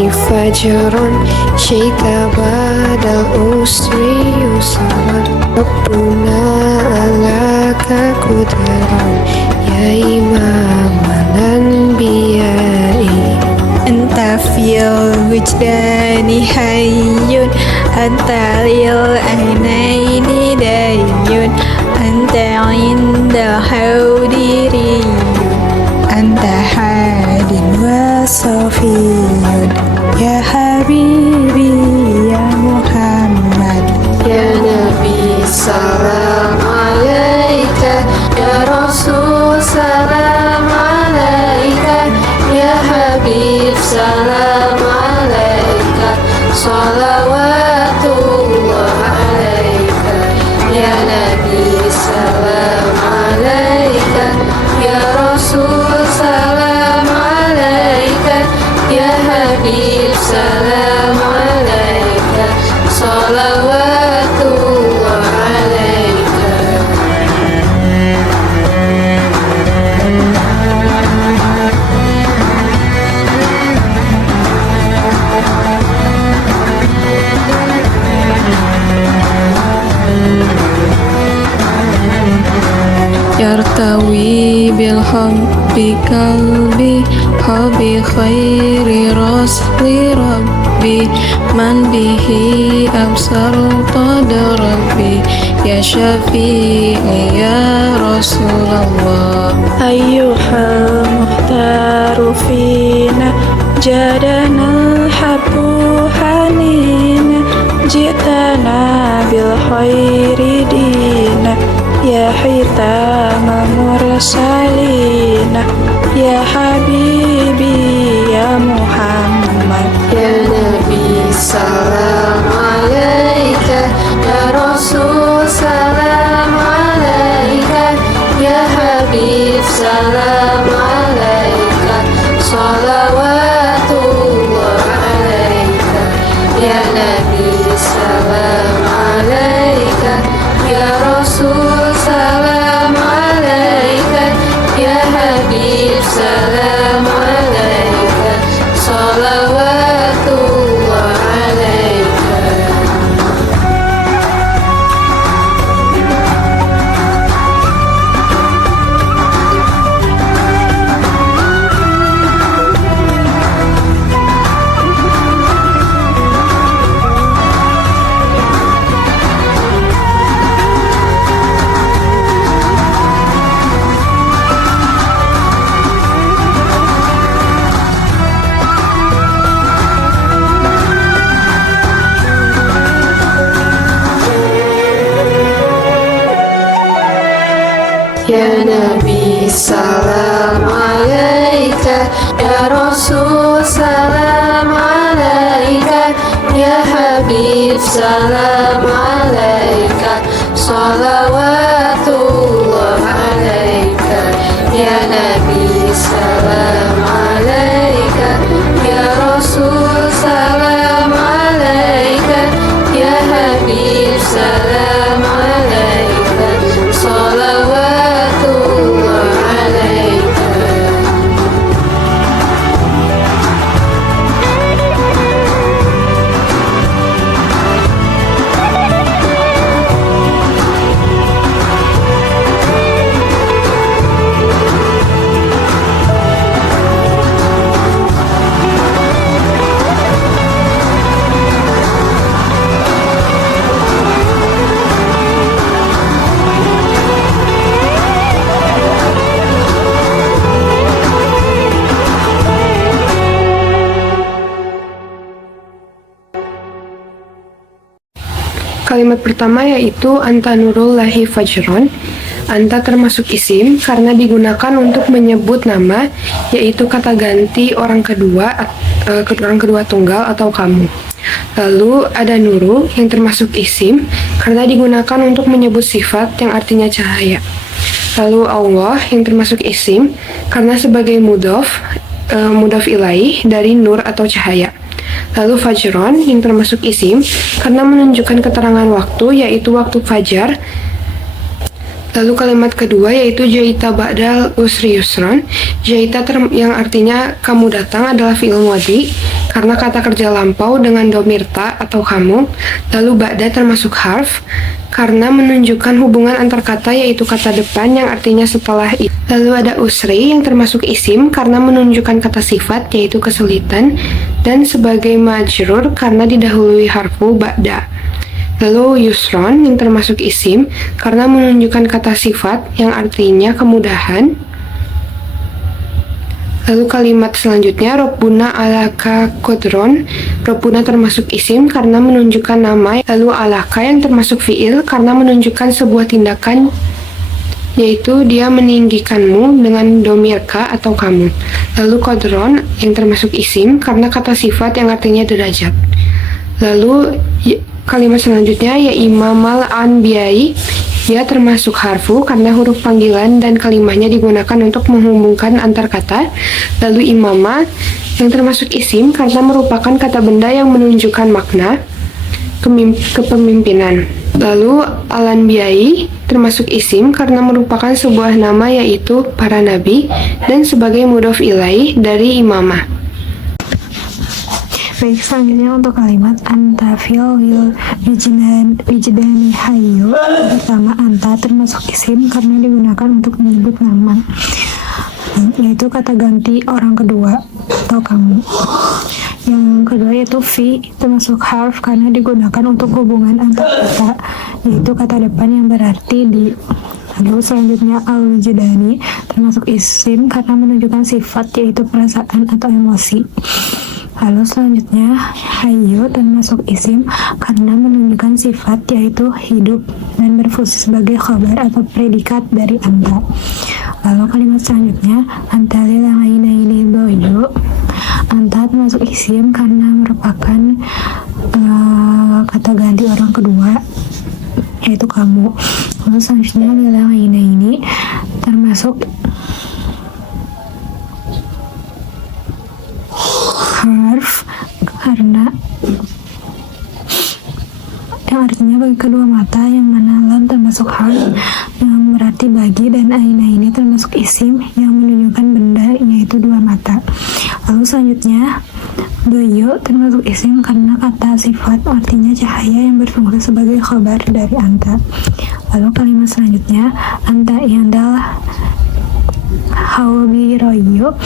فجرا شئت بعد العسر يسرا ربنا لك قدرا يا إمام الأنبياء أنت في الوجدان حي أنت للعينين داي أنت عند الحوض ري أنت حاد وصفي يا حبيبي يا محمد يا نبي سلام عليك يا رسول سلام عليك يا حبيب سلام عليك صلوات الله عليك يا نبي سلام عليك يا رسول سلام عليك يا حبيب سلام عليك صلوات الله عليك يرتوي بالحب قلبي حب خير رسل ربي من به أبصرت ربي يا شفيعي يا رسول الله أيها المختار فينا جادنا الحب حنينا جئتنا بالخير دينا يا ختام المرسلين يا حبيبي يا محمد يا نبي سلام عليك يا رسول سلام عليك يا حبيب سلام عليك صلوات الله عليك يا نبي سلام عليك يا رسول سلام عليك يا حبيب سلام عليك صلوات الله عليك يا نبي سلام عليك يا رسول سلام عليك يا حبيب سلام عليك صلوات الله عليك يا نبي سلام عليك يا رسول سلام عليك يا حبيب سلام عليك صلوات الله عليك Kalimat pertama yaitu anta nurullahi fajron. Anta termasuk isim karena digunakan untuk menyebut nama, yaitu kata ganti orang kedua tunggal atau kamu. Lalu ada nuru yang termasuk isim karena digunakan untuk menyebut sifat yang artinya cahaya. Lalu Allah yang termasuk isim karena sebagai mudhof ilaih dari nur atau cahaya. Lalu fajron yang termasuk isim karena menunjukkan keterangan waktu, yaitu waktu fajar. Lalu kalimat kedua yaitu jaita ba'dal usri yusron. Jaita yang artinya kamu datang adalah fi'il mudhi karena kata kerja lampau dengan domir ta atau kamu. Lalu ba'da termasuk harf karena menunjukkan hubungan antar kata yaitu kata depan yang artinya setelah itu. Lalu ada usri yang termasuk isim karena menunjukkan kata sifat yaitu kesulitan dan sebagai majrur karena didahului harfu ba'da. Lalu yusron yang termasuk isim karena menunjukkan kata sifat yang artinya kemudahan. Lalu kalimat selanjutnya Robbuna alaka kodron. Robbuna termasuk isim karena menunjukkan nama. Lalu alaka yang termasuk fi'il karena menunjukkan sebuah tindakan yaitu dia meninggikanmu dengan domir ka atau kamu. Lalu kodron yang termasuk isim karena kata sifat yang artinya derajat. Lalu kalimat selanjutnya ya imamal anbiya'i, ya termasuk harfu karena huruf panggilan dan kalimatnya digunakan untuk menghubungkan antar kata. Lalu imama yang termasuk isim karena merupakan kata benda yang menunjukkan makna kepemimpinan. Lalu al-anbiya'i termasuk isim karena merupakan sebuah nama yaitu para nabi dan sebagai mudhof ilaih dari imamah. Baik, selanjutnya untuk kalimat anta fil wijdani hayyu. Pertama, anta termasuk isim karena digunakan untuk menyebut nama, yaitu kata ganti orang kedua atau kamu. Yang kedua yaitu fi termasuk harf karena digunakan untuk hubungan antar kata, yaitu kata depan yang berarti di. Lalu selanjutnya al-wijdani termasuk isim karena menunjukkan sifat yaitu perasaan atau emosi. Lalu selanjutnya hayyu termasuk isim karena menunjukkan sifat yaitu hidup dan berfungsi sebagai khabar atau predikat dari anta. Lalu kalimat selanjutnya anta lil ainaini doyo. Anta termasuk isim karena merupakan kata ganti orang kedua yaitu kamu. Lalu selanjutnya lil ainaini termasuk harf karena yang artinya bagi kedua mata, yang mana lam termasuk harf yang berarti bagi, dan aina ini termasuk isim yang menunjukkan benda yaitu dua mata. Lalu selanjutnya doyo termasuk isim karena kata sifat artinya cahaya yang berfungsi sebagai khabar dari anta. Lalu kalimat selanjutnya anta adalah hawabi royo.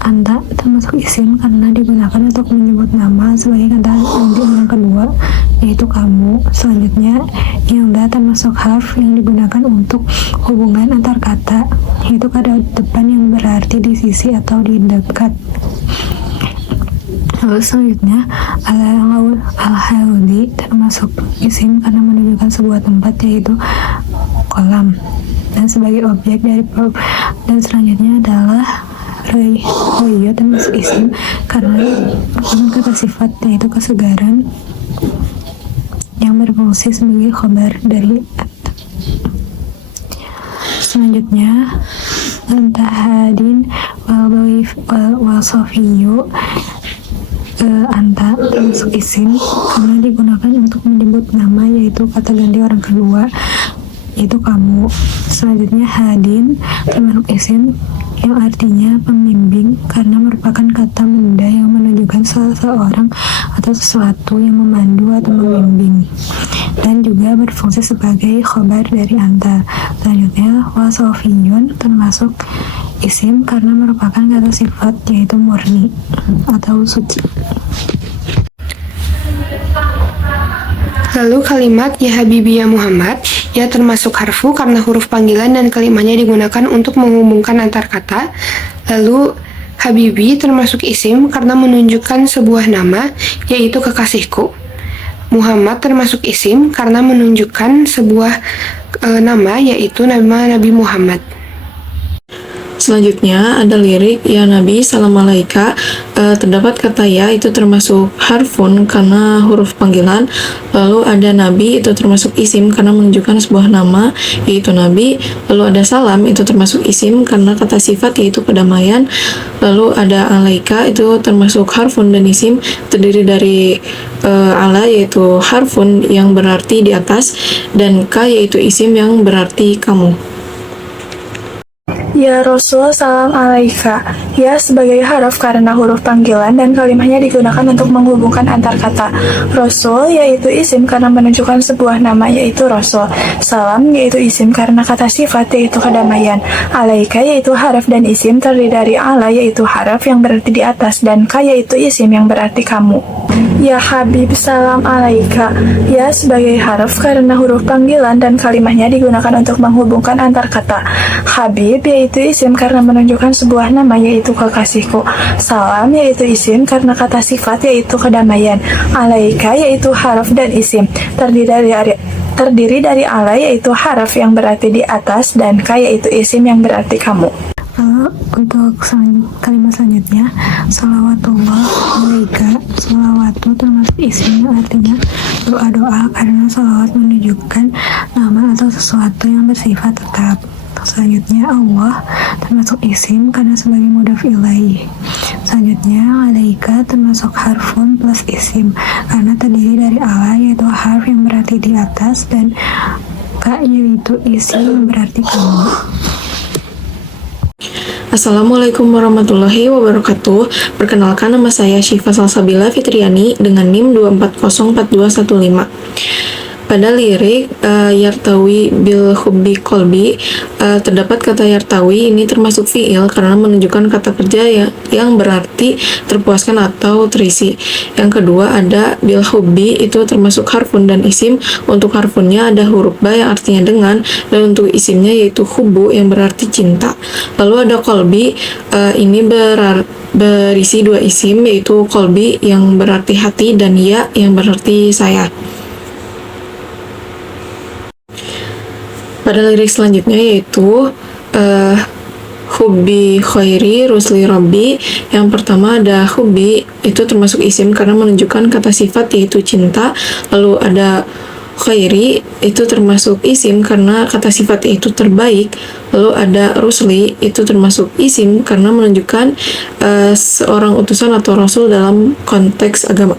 Anta termasuk isim karena digunakan untuk menyebut nama sebagai kata ganti orang kedua yaitu kamu. Selanjutnya yanda termasuk harf yang digunakan untuk hubungan antar kata yaitu kata depan yang berarti di sisi atau di dekat. Lalu selanjutnya al-haudi termasuk isim karena menunjukkan sebuah tempat yaitu kolam dan sebagai objek dari verb. Dan selanjutnya adalah royo termasuk isim karena merupakan kata sifat yaitu kesegaran yang berfungsi sebagai khabar dari anta. Selanjutnya anta hadin wal sofiyu. Anta termasuk isim karena digunakan untuk menyebut nama yaitu kata ganti orang kedua yaitu kamu. Selanjutnya hadin termasuk isim yang artinya pembimbing karena merupakan kata benda yang menunjukkan seseorang atau sesuatu yang memandu atau membimbing dan juga berfungsi sebagai khabar dari anta. Selanjutnya wasofiyun termasuk isim karena merupakan kata sifat yaitu murni atau suci. Lalu kalimat ya habibi ya Muhammad, ya termasuk harfu karena huruf panggilan dan kalimatnya digunakan untuk menghubungkan antar kata. Lalu habibi termasuk isim karena menunjukkan sebuah nama yaitu kekasihku. Muhammad termasuk isim karena menunjukkan sebuah nama yaitu nama Nabi Muhammad. Selanjutnya ada lirik ya Nabi salam alaika. Terdapat kata ya itu termasuk harfun karena huruf panggilan. Lalu ada Nabi itu termasuk isim karena menunjukkan sebuah nama yaitu Nabi. Lalu ada salam itu termasuk isim karena kata sifat yaitu kedamaian. Lalu ada alaika itu termasuk harfun dan isim terdiri dari ala yaitu harfun yang berarti di atas dan ka yaitu isim yang berarti kamu. Ya Rasul, salam alaika. Ya sebagai haraf karena huruf panggilan dan kalimatnya digunakan untuk menghubungkan antar kata. Rasul yaitu isim karena menunjukkan sebuah nama yaitu Rasul. Salam yaitu isim karena kata sifat yaitu kedamaian. Alaika yaitu haraf dan isim terdiri dari ala yaitu haraf yang berarti di atas dan ka yaitu isim yang berarti kamu. Ya Habib, salam alaika. Ya sebagai haraf karena huruf panggilan dan kalimatnya digunakan untuk menghubungkan antar kata. Habib yaitu isim karena menunjukkan sebuah nama yaitu kekasihku. Salam yaitu isim karena kata sifat yaitu kedamaian. Alaika yaitu haraf dan isim terdiri dari ala yaitu haraf yang berarti di atas dan ka yaitu isim yang berarti kamu. Untuk kalimat selanjutnya, salawatullah alaika. Salawat itu termasuk isim yang artinya doa-doa karena salawat menunjukkan nama atau sesuatu yang bersifat tetap. Selanjutnya Allah termasuk isim karena sebagai mudhaf ilaih. Selanjutnya alaika termasuk harfun plus isim karena terdiri dari ala yaitu harf yang berarti di atas dan ka yaitu isim yang berarti kamu. Assalamualaikum warahmatullahi wabarakatuh. Perkenalkan, nama saya Syifa Salsabila Fitriani dengan NIM 2404215. Pada lirik yartawi bil hubbi kolbi, terdapat kata yartawi ini termasuk fiil karena menunjukkan kata kerja yang berarti terpuaskan atau terisi. Yang kedua ada bil hubbi, itu termasuk harfun dan isim. Untuk harfunnya ada huruf ba yang artinya dengan, dan untuk isimnya yaitu hubbu yang berarti cinta. Lalu ada kolbi, ini berisi dua isim yaitu kolbi yang berarti hati dan ya yang berarti saya. Pada lirik selanjutnya yaitu hubbi khairi rusli rabbi. Yang pertama ada hubbi, itu termasuk isim karena menunjukkan kata sifat yaitu cinta. Lalu ada khairi, itu termasuk isim karena kata sifat yaitu terbaik. Lalu ada rusli, itu termasuk isim karena menunjukkan seorang utusan atau rasul dalam konteks agama.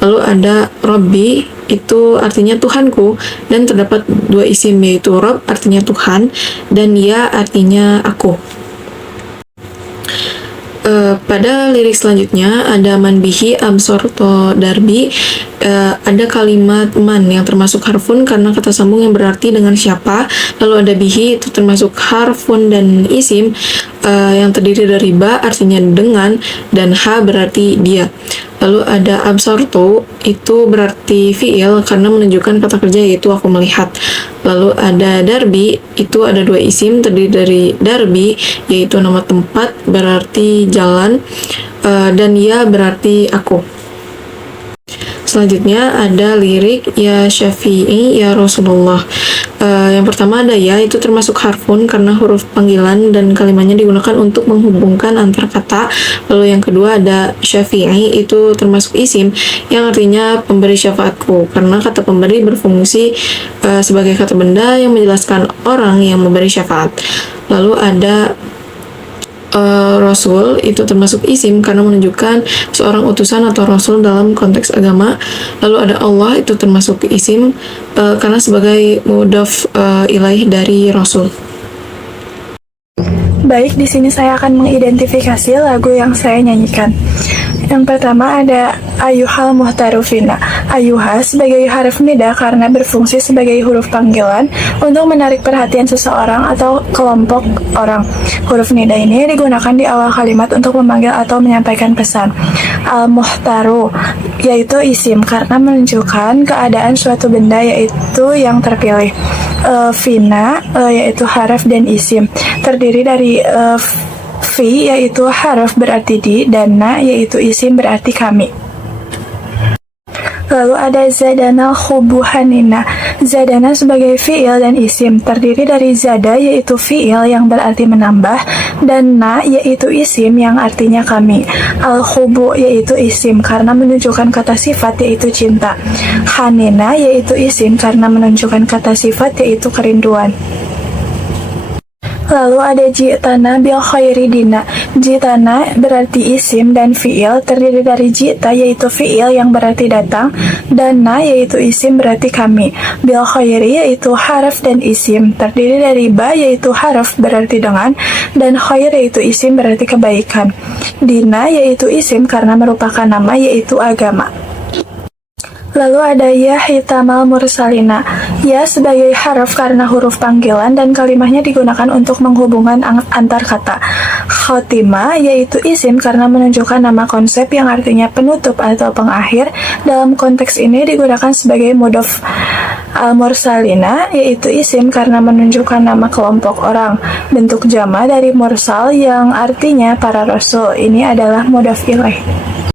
Lalu ada Rabbi, itu artinya Tuhanku, dan terdapat dua isim yaitu Rob artinya Tuhan dan ya artinya aku. Pada lirik selanjutnya ada man bihi absorto darbi. Ada kalimat man yang termasuk harfun karena kata sambung yang berarti dengan siapa. Lalu ada bihi, itu termasuk harfun dan isim yang terdiri dari ba artinya dengan dan ha berarti dia. Lalu ada absorto, itu berarti fiil karena menunjukkan kata kerja yaitu aku melihat. Lalu ada darbi, itu ada dua isim terdiri dari darbi yaitu nama tempat berarti jalan dan ya berarti aku. Selanjutnya ada lirik ya Syafi'i ya Rasulullah. Yang pertama ada ya, itu termasuk harfun karena huruf panggilan dan kalimatnya digunakan untuk menghubungkan antar kata. Lalu yang kedua ada Syafi'i, itu termasuk isim yang artinya pemberi syafaatku karena kata pemberi berfungsi sebagai kata benda yang menjelaskan orang yang memberi syafaat. Lalu ada Rasul, itu termasuk isim karena menunjukkan seorang utusan atau rasul dalam konteks agama. Lalu ada Allah, itu termasuk isim karena sebagai mudhaf ilaih dari rasul. Baik, di sini saya akan mengidentifikasi lagu yang saya nyanyikan. Yang pertama ada Ayyuhal Muhtarufina. Ayyuha sebagai harf nida karena berfungsi sebagai huruf panggilan untuk menarik perhatian seseorang atau kelompok orang. Huruf nida ini digunakan di awal kalimat untuk memanggil atau menyampaikan pesan. Al-Muhtaru yaitu isim karena menunjukkan keadaan suatu benda yaitu yang terpilih. Fina yaitu haraf dan isim terdiri dari fi yaitu haraf berarti di dan na yaitu isim berarti kami. Lalu ada zadana hubuhanina. Zadana sebagai fiil dan isim terdiri dari zada yaitu fiil yang berarti menambah, dan na yaitu isim yang artinya kami. Al-hubu yaitu isim karena menunjukkan kata sifat yaitu cinta. Hanina yaitu isim karena menunjukkan kata sifat yaitu kerinduan. Lalu ada ji'tana bil khairi dina. Ji'tana berarti isim dan fiil terdiri dari ji'ta yaitu fiil yang berarti datang, dan na yaitu isim berarti kami. Bil khairi yaitu haraf dan isim terdiri dari ba yaitu haraf berarti dengan, dan khair yaitu isim berarti kebaikan. Dina yaitu isim karena merupakan nama yaitu agama. Lalu ada ya hitamal mursalina. Ya sebagai haraf karena huruf panggilan dan kalimahnya digunakan untuk menghubungkan antar kata. Khotimah yaitu isim karena menunjukkan nama konsep yang artinya penutup atau pengakhir. Dalam konteks ini digunakan sebagai mudhof. Al-mursalina yaitu isim karena menunjukkan nama kelompok orang. Bentuk jama dari mursal yang artinya para rasul. Ini adalah mudhof ilaih.